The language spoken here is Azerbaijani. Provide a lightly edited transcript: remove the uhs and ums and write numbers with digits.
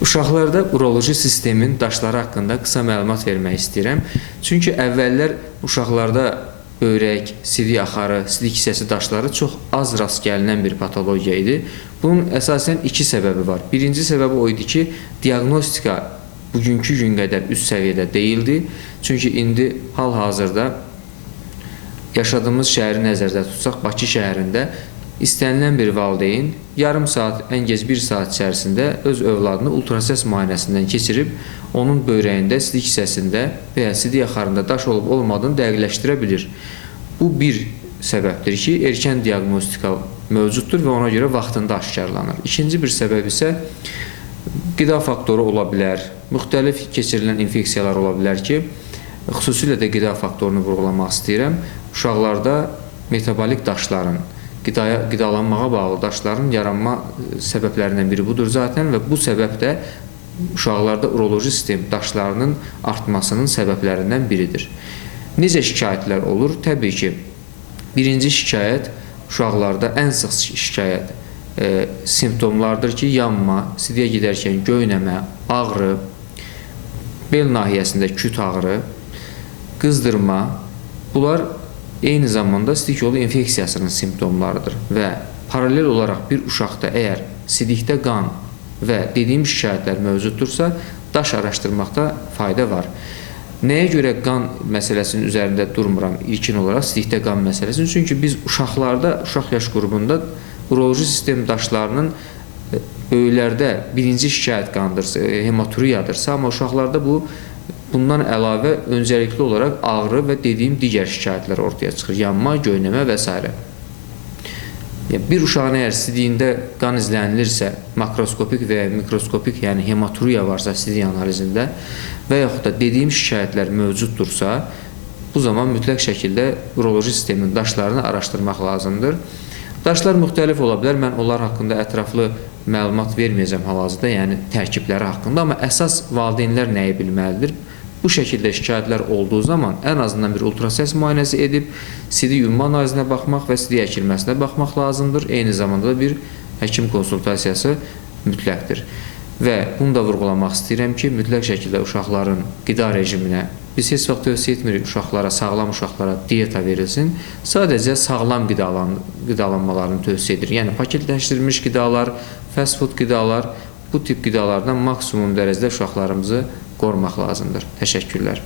Uşaqlarda uroloji sistemin daşları haqqında qısa məlumat vermək istəyirəm. Çünki əvvəllər uşaqlarda böyrək, sidik axarı, sidik hissəsi daşları çox az rast gəlinən bir patologiya idi. Bunun əsasən iki səbəbi var. Birinci səbəbi o idi ki, diaqnostika bugünkü gün qədər üst səviyyədə deyildi. Çünki indi hal-hazırda yaşadığımız şəhəri nəzərdə tutsaq, Bakı şəhərində istənilən bir valideyn yarım saat, ən gec 1 saat içərisində öz övladını ultrasəs müayinəsindən keçirib, onun böyrəyində, sidik hissəsində və ya sidik axarında daş olub olmadığını dəqiqləşdirə bilir. Bu bir səbəbdir ki, erkən diaqnostika mövcuddur və ona görə vaxtında aşkarlanır. İkinci bir səbəb isə qida faktoru ola bilər, müxtəlif keçirilən infeksiyalar ola bilər ki, xüsusilə də qida faktorunu vurğulamaq istəyirəm. Uşaqlarda metabolik daşların, qidalanmağa bağlı daşların yaranma səbəblərindən biri budur zaten və bu səbəb də uşaqlarda uroloji sistem daşlarının artmasının səbəblərindən biridir. Necə şikayətlər olur? Təbii ki, birinci şikayət uşaqlarda ən sıx şikayət simptomlardır ki, yanma, sidiyə gedərkən göynəmə, ağrı, bel nahiyəsində küt ağrı, qızdırma, bunlar eyni zamanda sidik yolu infeksiyasının simptomlarıdır və paralel olaraq bir uşaqda əgər sidikdə qan və dediyim şikayətlər mövcuddursa, daş araşdırmaqda fayda var. Nəyə görə qan məsələsinin üzərində durmuram ilkin olaraq sidikdə qan məsələsinin? Çünki biz uşaqlarda, uşaq yaş qrupunda uroloji sistem daşlarının böyüklərdə birinci şikayət qandırsa, hematuriadırsa, amma uşaqlarda bundan əlavə öncəlikli olaraq ağrı və dediyim digər şikayətlər ortaya çıxır. Yanma, göynəmə və s. Bir uşağın əgər sidiyində qan izlənilirsə, makroskopik və ya mikroskopik, yəni hematuriya varsa sidik analizində və yaxud da dediyim şikayətlər mövcuddursa, bu zaman mütləq şəkildə uroloji sistemin daşlarını araşdırmaq lazımdır. Daşlar müxtəlif ola bilər. Mən onlar haqqında ətraflı məlumat verməyəcəm hal-hazırda, yəni tərkibləri haqqında, amma əsas valideynlər nəyi bilməlidir? Bu şəkildə şikayətlər olduğu zaman ən azından bir ultrasəs müayinəsi edib, sidik ümumi analizinə baxmaq və sidik əkilməsinə baxmaq lazımdır. Eyni zamanda bir həkim konsultasiyası mütləqdir. Və bunu da vurğulamaq istəyirəm ki, mütləq şəkildə uşaqların qida rejiminə, biz heç vaxt tövsiyə etmirik uşaqlara, sağlam uşaqlara diyeta verilsin. Sadəcə sağlam qidalanmalarını tövsiyə edir. Yəni, paketləşdirilmiş qidalar, fast food qidalar, bu tip qidalardan maksimum dərəcədə uşaqlarımızı qorumaq lazımdır. Təşəkkürlər.